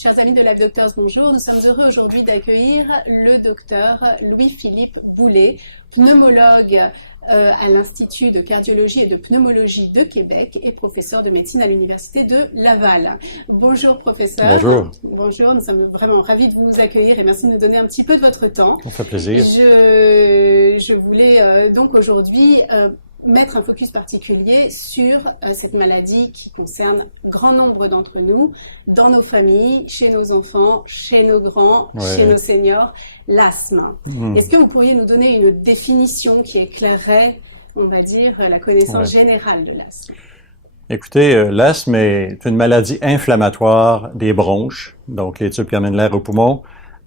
Chers amis de Live Doctors, bonjour. Nous sommes heureux aujourd'hui d'accueillir le docteur Louis-Philippe Boulet, pneumologue à l'Institut de cardiologie et de pneumologie de Québec et professeur de médecine à l'Université de Laval. Bonjour professeur. Bonjour. Bonjour, nous sommes vraiment ravis de vous accueillir et merci de nous donner un petit peu de votre temps. Ça fait plaisir. Je voulais donc aujourd'hui mettre un focus particulier sur cette maladie qui concerne grand nombre d'entre nous, dans nos familles, chez nos enfants, chez nos grands, chez nos seniors, l'asthme. Est-ce que vous pourriez nous donner une définition qui éclairerait, on va dire, la connaissance générale de l'asthme? Écoutez, l'asthme est une maladie inflammatoire des bronches, donc les tubes qui amènent l'air au poumon.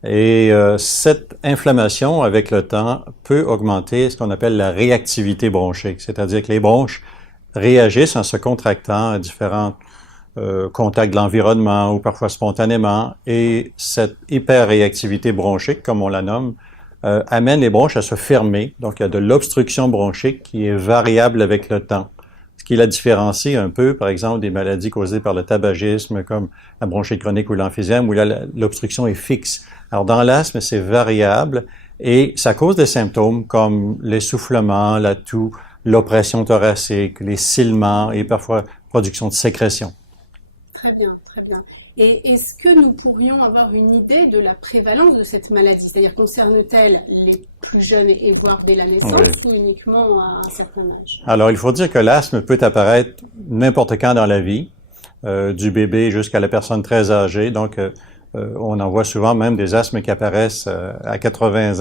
Et cette inflammation, avec le temps, peut augmenter ce qu'on appelle la réactivité bronchique, c'est-à-dire que les bronches réagissent en se contractant à différents contacts de l'environnement ou parfois spontanément, et cette hyperréactivité bronchique, comme on la nomme, amène les bronches à se fermer. Donc, il y a de l'obstruction bronchique qui est variable avec le temps. Ce qui la différencie un peu, par exemple, des maladies causées par le tabagisme, comme la bronchite chronique ou l'emphysème, où là, l'obstruction est fixe. Alors, dans l'asthme, c'est variable et ça cause des symptômes comme l'essoufflement, la toux, l'oppression thoracique, les silements et parfois production de sécrétions. Très bien, très bien. Et est-ce que nous pourrions avoir une idée de la prévalence de cette maladie? C'est-à-dire, concerne-t-elle les plus jeunes et voire dès la naissance ou uniquement à un certain âge? Alors, il faut dire que l'asthme peut apparaître n'importe quand dans la vie, du bébé jusqu'à la personne très âgée. Donc, on en voit souvent même des asthmes qui apparaissent à 80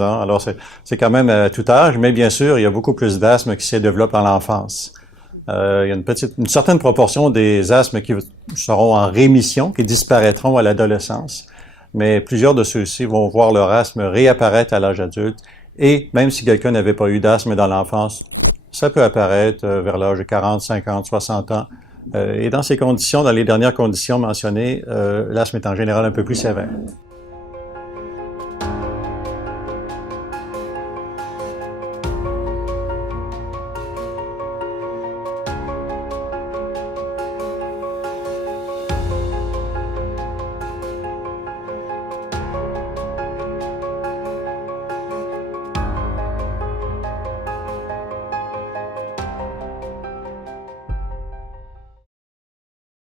ans. Alors, c'est quand même à tout âge, mais bien sûr, il y a beaucoup plus d'asthme qui se développe dans l'enfance. Il y a une certaine proportion des asthmes qui seront en rémission, qui disparaîtront à l'adolescence, mais plusieurs de ceux-ci vont voir leur asthme réapparaître à l'âge adulte, et même si quelqu'un n'avait pas eu d'asthme dans l'enfance, ça peut apparaître vers l'âge de 40, 50, 60 ans, et dans ces conditions, dans les dernières conditions mentionnées, l'asthme est en général un peu plus sévère.